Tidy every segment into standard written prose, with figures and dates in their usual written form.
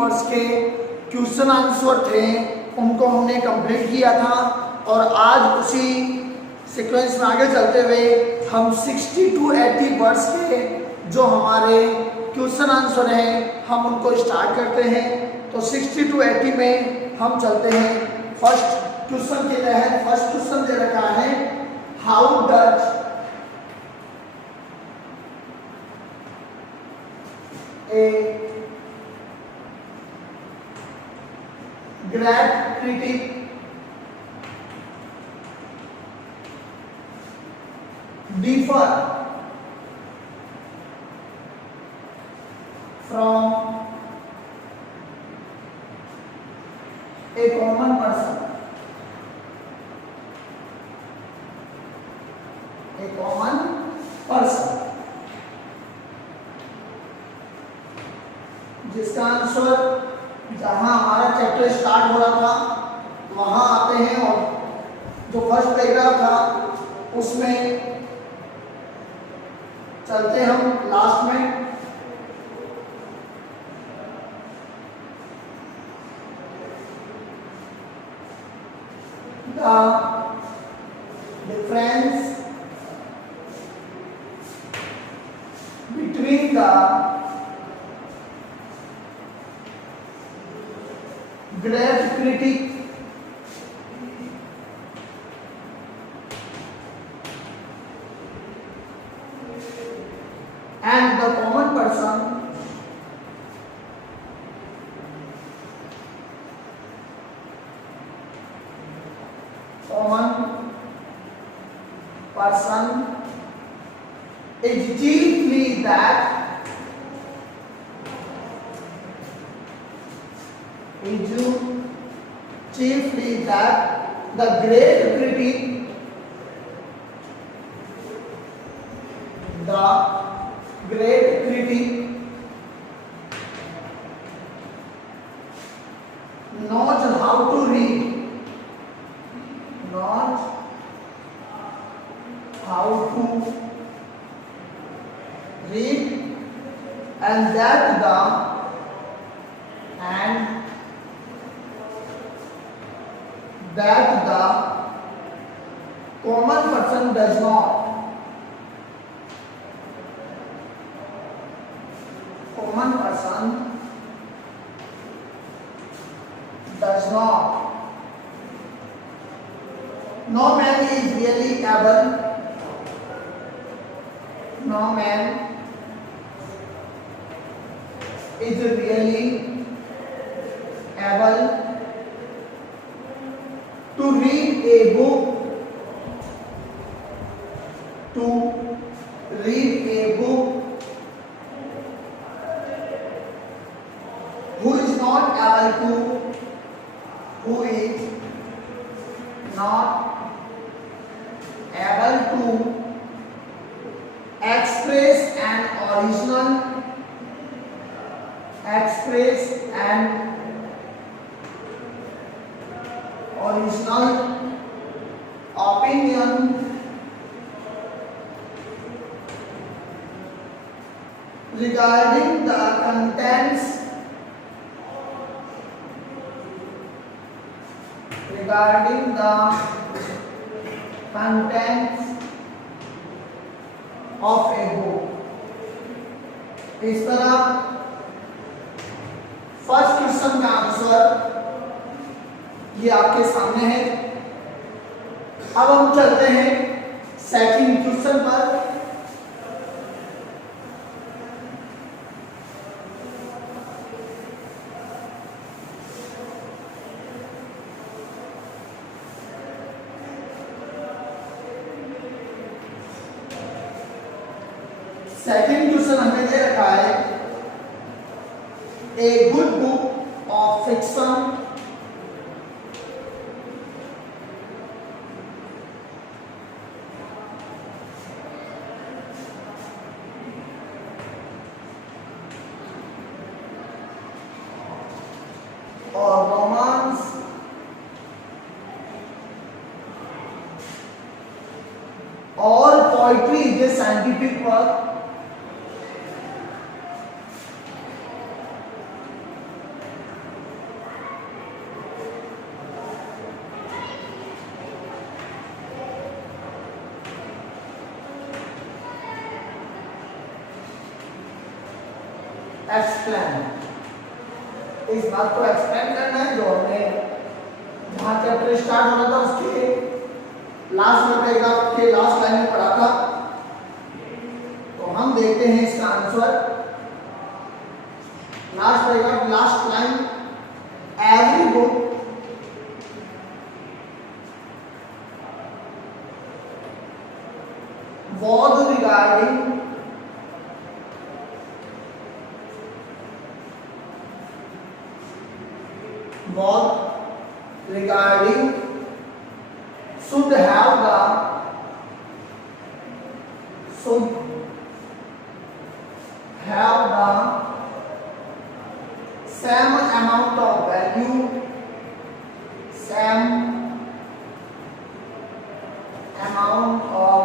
Words के question answer थे उनको हमने कंप्लीट किया था और आज उसी सीक्वेंस में आगे चलते हुए हम 60 to 80 वर्ड्स के जो हमारे क्वेश्चन आंसर हैं हम उनको स्टार्ट करते हैं। तो 60 to 80 में हम चलते हैं। फर्स्ट क्वेश्चन के तहत फर्स्ट क्वेश्चन दे रखा है, how does a great critic differ from a common person? A common person जिसका आंसर जहां हमारा चैप्टर स्टार्ट हो रहा था वहां आते हैं और जो फर्स्ट पैराग्राफ था उसमें चलते हम लास्ट में। The difference between the great critic and the common person is chiefly that the great critic, knows how to read, and that the common person does not. Common person does not. No man is really able. No man is really able to read a book. Who is not able to express an original opinion regarding the contents of a book. इस तरह first question का answer ये आपके सामने है। अब हम चलते हैं सेकंड क्वेश्चन पर। सेकंड क्वेश्चन हमें दे रखा है, a good book of fiction और रोमांस और poetry is a scientific work explain, इस बात को एक्सप्लेन करना है जो हमने जहाँ चैप्टर स्टार्ट होना था उसके लास्ट में पैराग्राफ के लास्ट लाइन में पढ़ा था। तो हम देखते हैं इसका answer. Last paragraph last line, every book was regarding should have the same amount of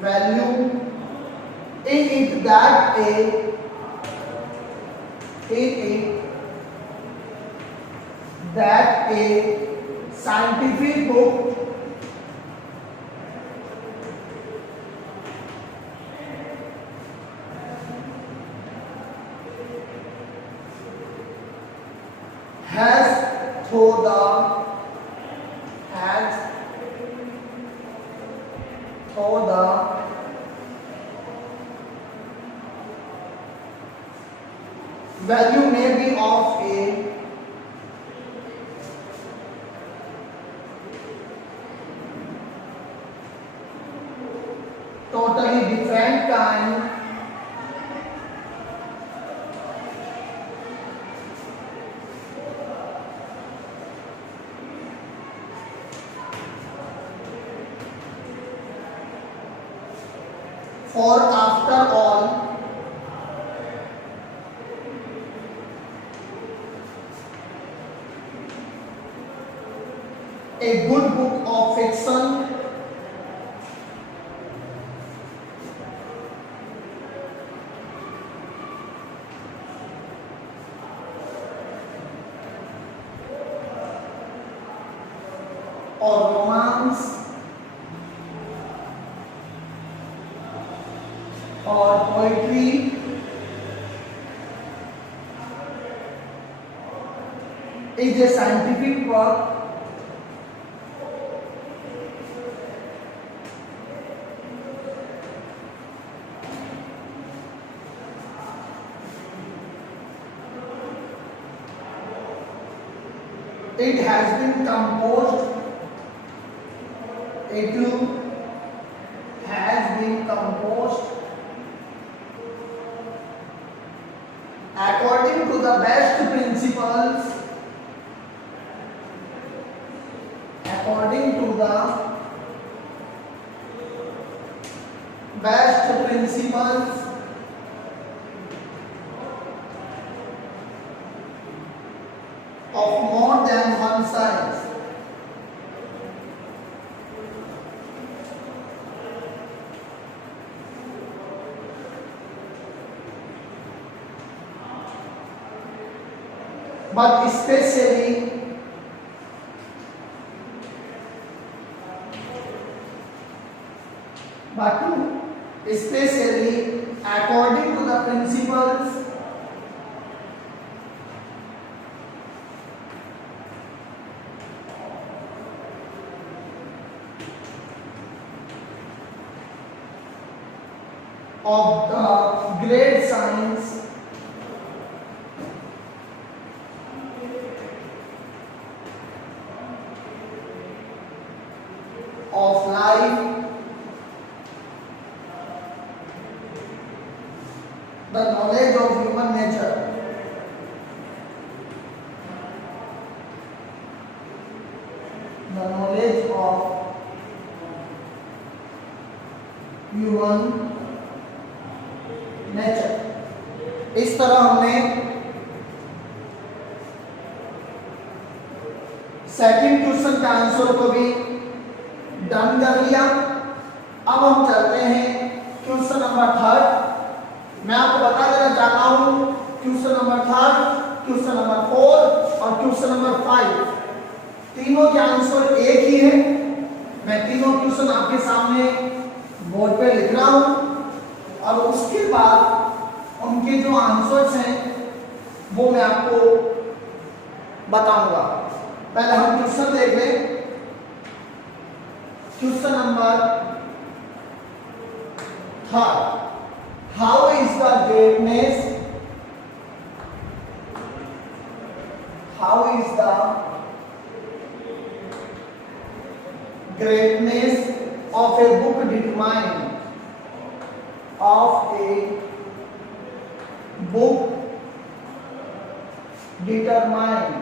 value, in it that a scientific book has through the value may be of a totally different kind for after all a good book of fiction or romance or poetry is a scientific work it has been composed according to the best principles of more than one science. But especially according to the principles of the great science of life, the knowledge of human nature. The knowledge of human nature. इस तरह हमने second question के answer को भी done कर लिया। अब हम चलते हैं क्वेश्चन नंबर थर्ड। मैं आपको बता देना चाहता हूं question number third, question number 4 और क्वेश्चन नंबर 5 तीनों के आंसर एक ही है। मैं तीनों क्वेश्चन आपके सामने बोर्ड पे लिख रहा हूं और उसके बाद उनके जो आंसर्स हैं वो मैं आपको बताऊंगा। पहले हम क्वेश्चन देख लें। Question number 3, how is the greatness, how is the greatness of a book determined, of a book determined।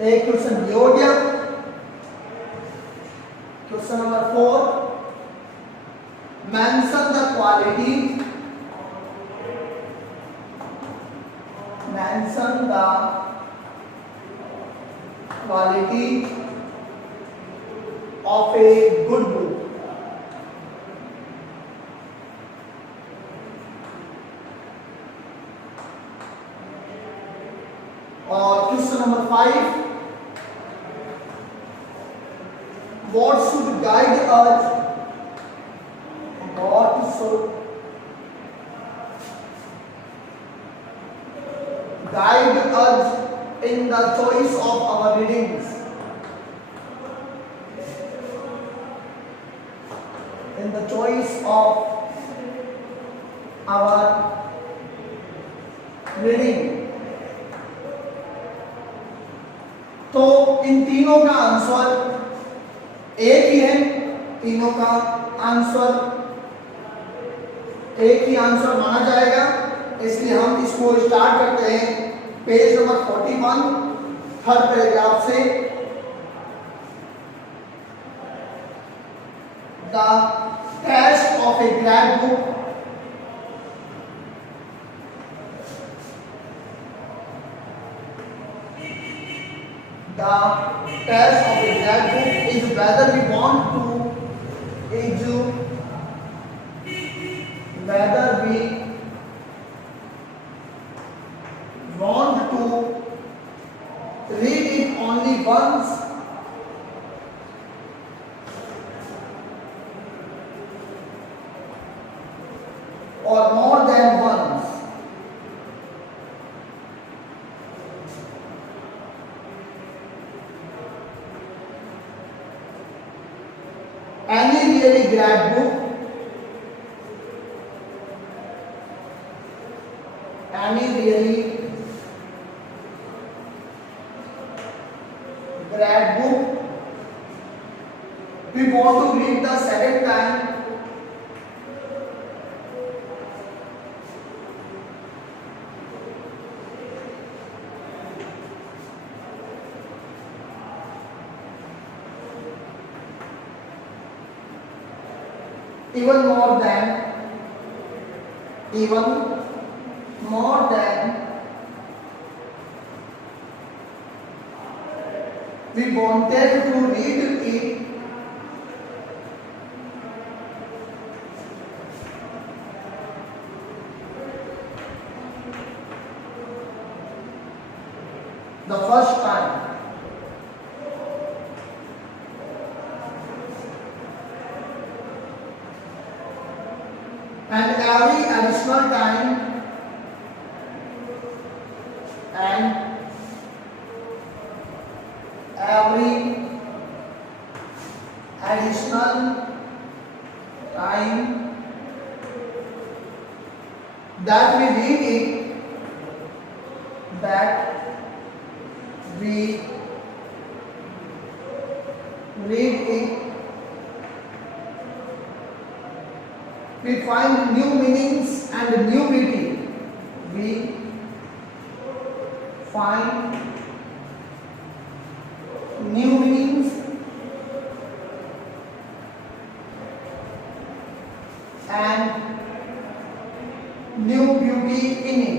एक क्वेश्चन ये हो गया। Question number 4, mention the quality, mention the quality of a good book। और question number 5, what should guide us, what should guide us in the choice of our readings, in the choice of our reading। तो इन तीनों का answer एक ही है, तीनों का answer एक ही answer माना जाएगा, इसलिए हम इसको स्टार्ट करते हैं पेज नंबर 41, थर्ड पैराग्राफ से। The test of a grade book, the test of a grad book is whether we want to read it only once or more than once। Any really grad book, any really grad book we want to read the second time, even more than we wanted to read it the first time। And every additional time, and every additional time that we read it, we find new meanings and new beauty. We find new meanings and new beauty in it।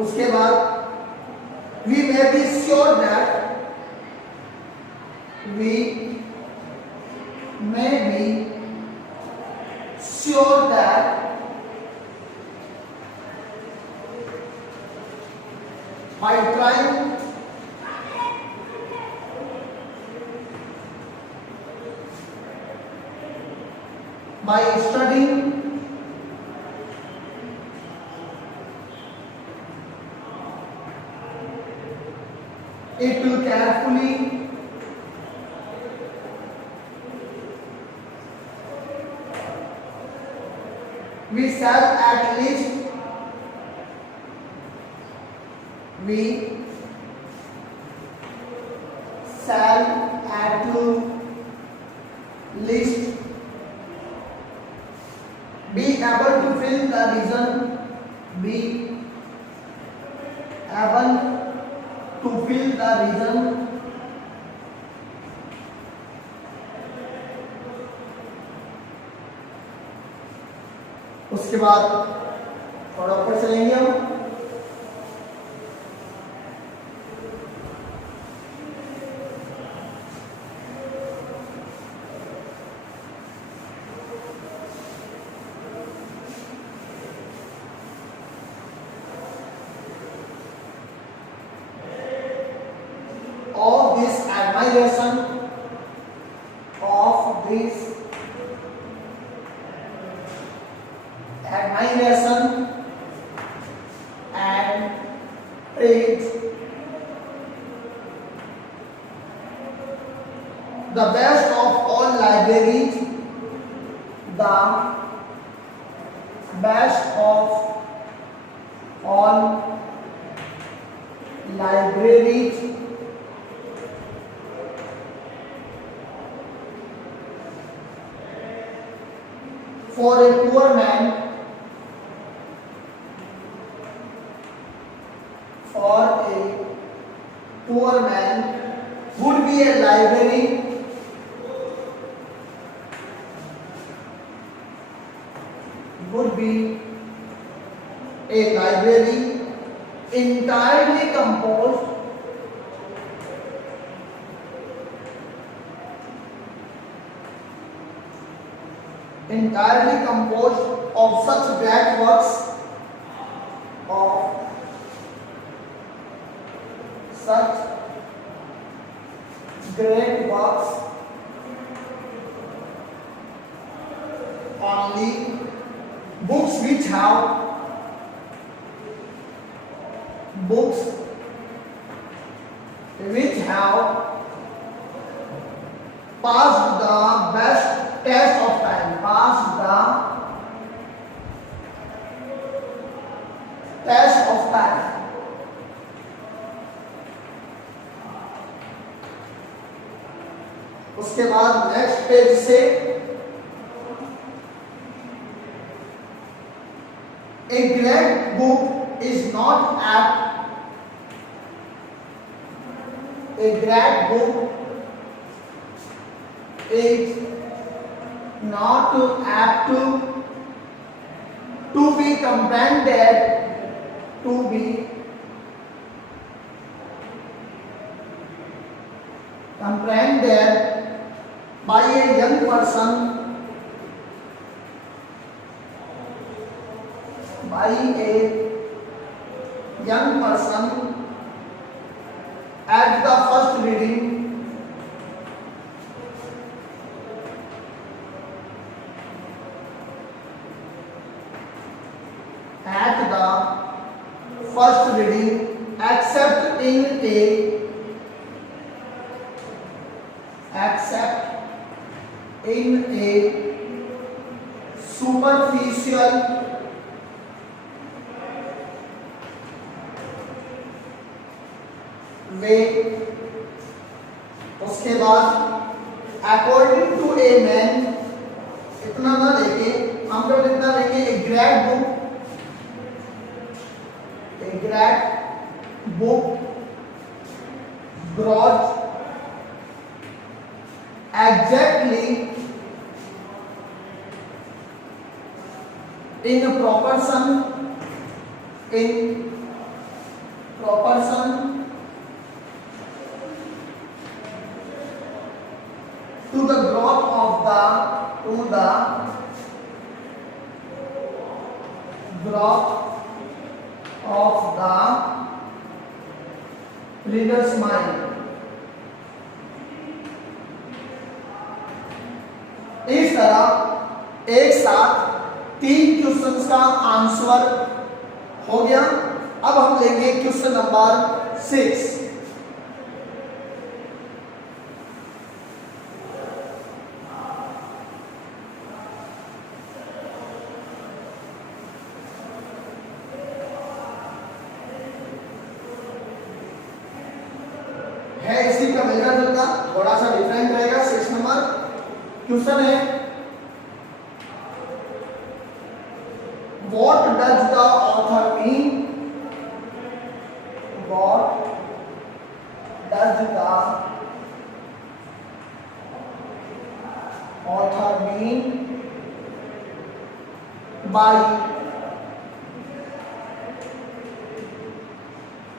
उसके बाद we may be sure that by trying by studying it carefully, we shall at least be able to fill the reason, be able to fill the reason उसके बाद थोड़ा ऊपर चलेंगे हम। Of this admiration, of this admiration and praise, the best of all libraries, the best of all libraries for a poor man, would be a library entirely composed of such great works, only books which have passed the best test of time, उसके बाद next page से a great book is not apt is not apt to be comprehended by a young person at the first reading, except in a superficial way, उसके बाद according to a man, इतना ना लेके हम लोग इतना लेंगे a great book grows exactly in proportion to the growth of the reader's mind. इस तरह एक साथ 3 क्वेश्चंस का आंसर हो गया। अब हम लेंगे क्वेश्चन नंबर 6। है इसी का मिलता जुलता, थोड़ा सा डिफरेंट रहेगा। 6 नंबर क्वेश्चन है, What does the author mean? What does the author mean by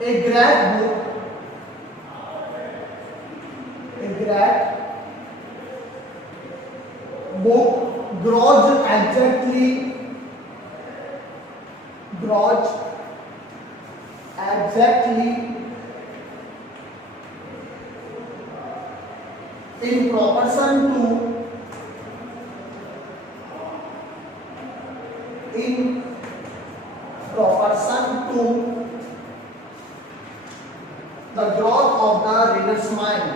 a great book? A great book grows exactly in proportion to the growth of the reader's mind.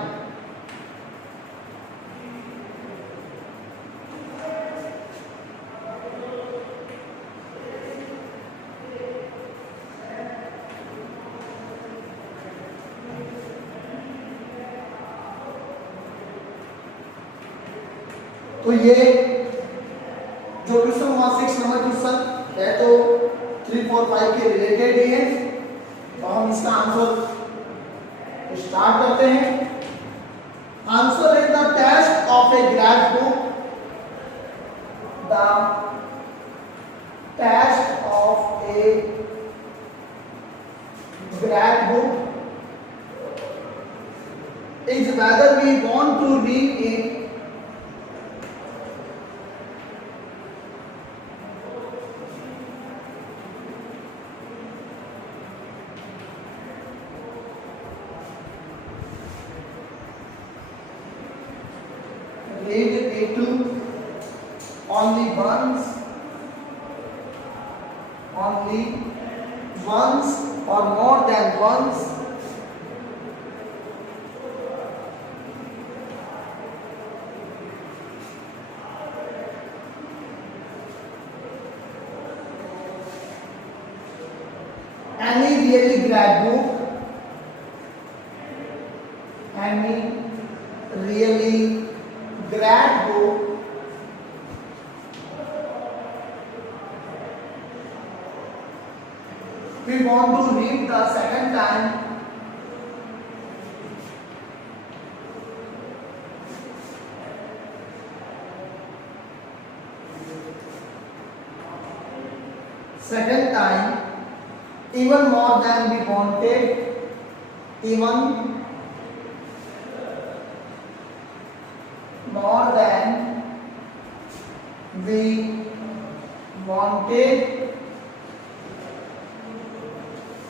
तो ये जो question हुआ 6 number question है, तो 3, 4, 5 के related ही है। तो हम इसका आंसर स्टार्ट करते हैं। Answer is the test of a great book, the test of a great book is whether we want to read it only once or more than once, any really great book, any really great book we want to read the second time, even more than we wanted, even more than we wanted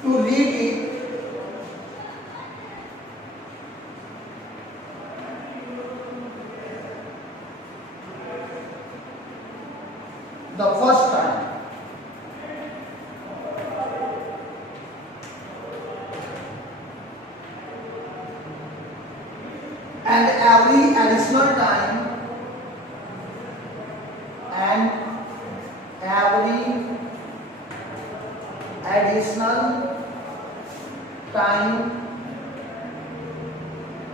to read it, the first time. And every additional time, and every additional time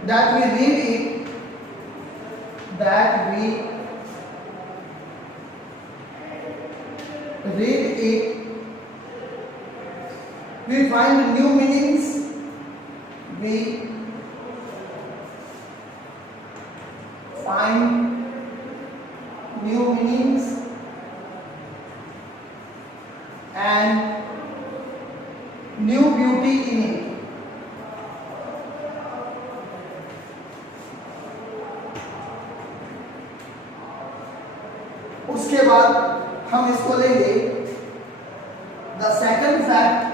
that we read it, we find new meanings, we find new meanings and new beauty in it. उसके बाद हम इसको लेंगे the second fact,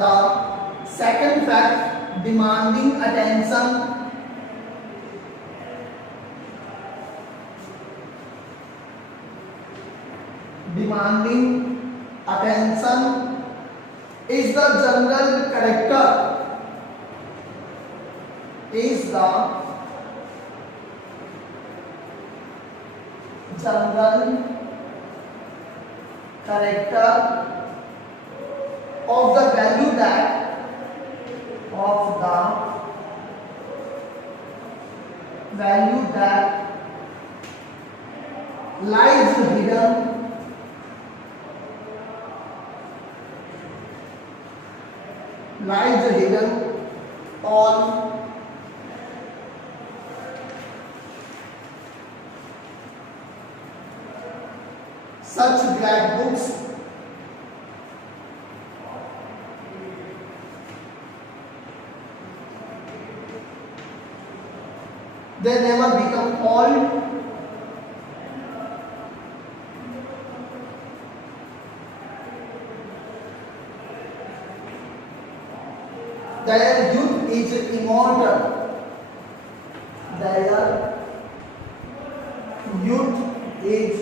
the second fact demanding attention, demanding attention is the general character, is the general character of the value that lies hidden on such black books. They never become old. Their youth is immortal. Their youth is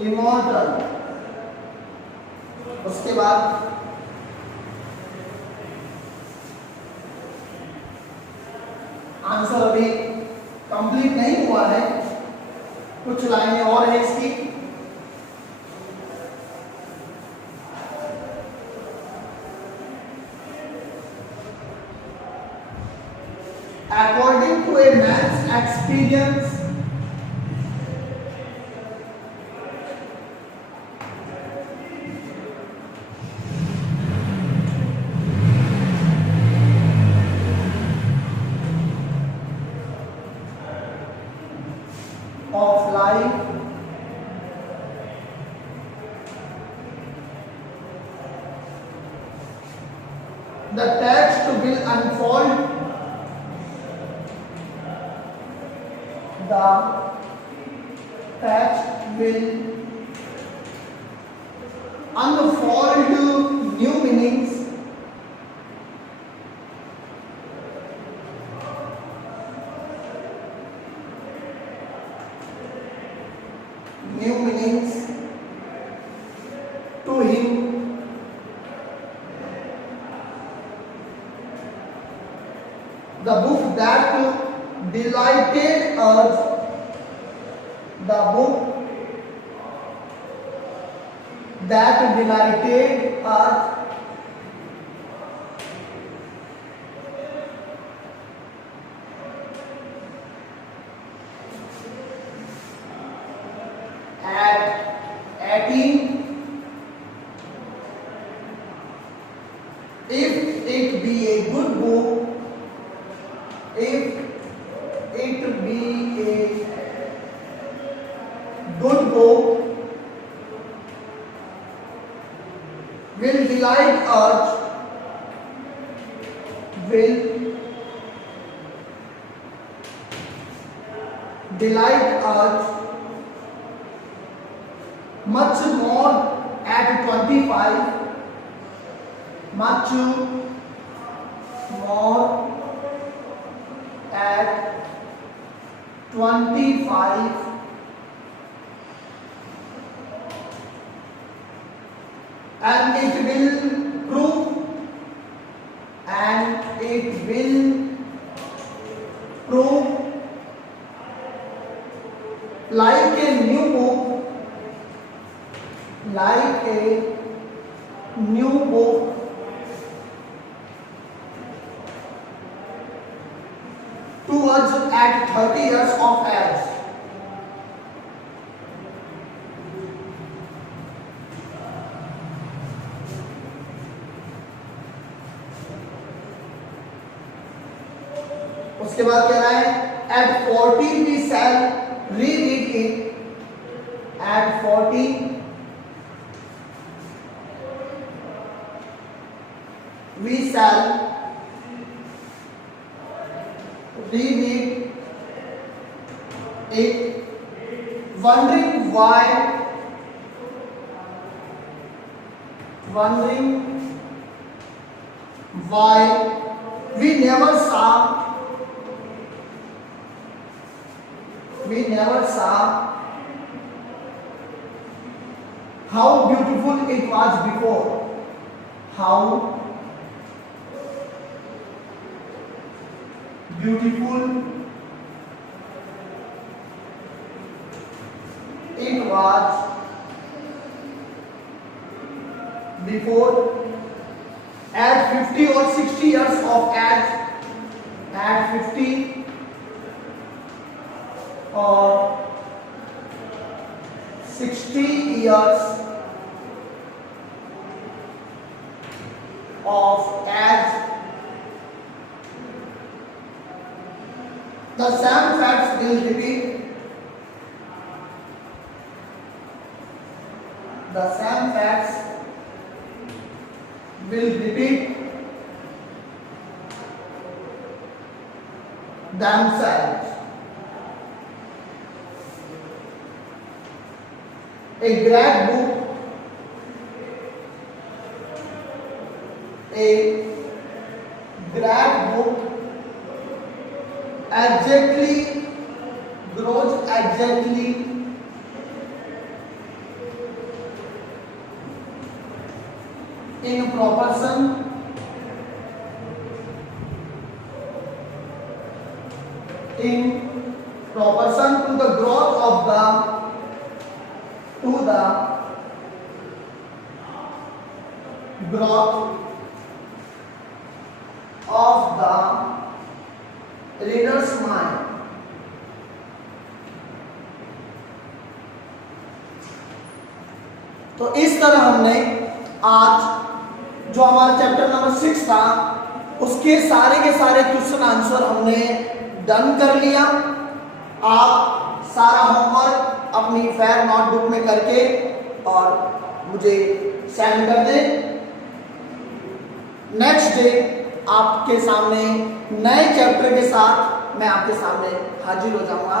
immortal. उसके बाद answer अभी complete नहीं हुआ है, कुछ लाइनें और है इसकी। According to a man's experience, of life, the text will unfold the text will unfold new meanings, to him. The book that delighted us, the book that delighted us, at 18, if it be a good book, if it be a good book, will delight us, will delight us much more at 25, much more at 25, and it will prove, like a new book, to us at 30 years of age. उसके बाद कह रहा है at 40 we shall reread it, at 40 we shall reread it, wondering why we never saw how beautiful it was before. How beautiful it was before. At 50 or 60 years of age, at 50 or 60 years of age, the same facts will repeat. The same facts will repeat themselves. A great book, exactly grows exactly in proportion to the growth of the reader's mind. तो इस तरह हमने आज जो हमारा chapter number 6 था उसके सारे के सारे क्वेश्चन आंसर हमने डन कर लिया। आप सारा होमवर्क अपनी फेयर नोटबुक में करके और मुझे सेंड कर दें। नेक्स्ट डे आपके सामने नए चैप्टर के साथ मैं आपके सामने हाजिर हो जाऊंगा।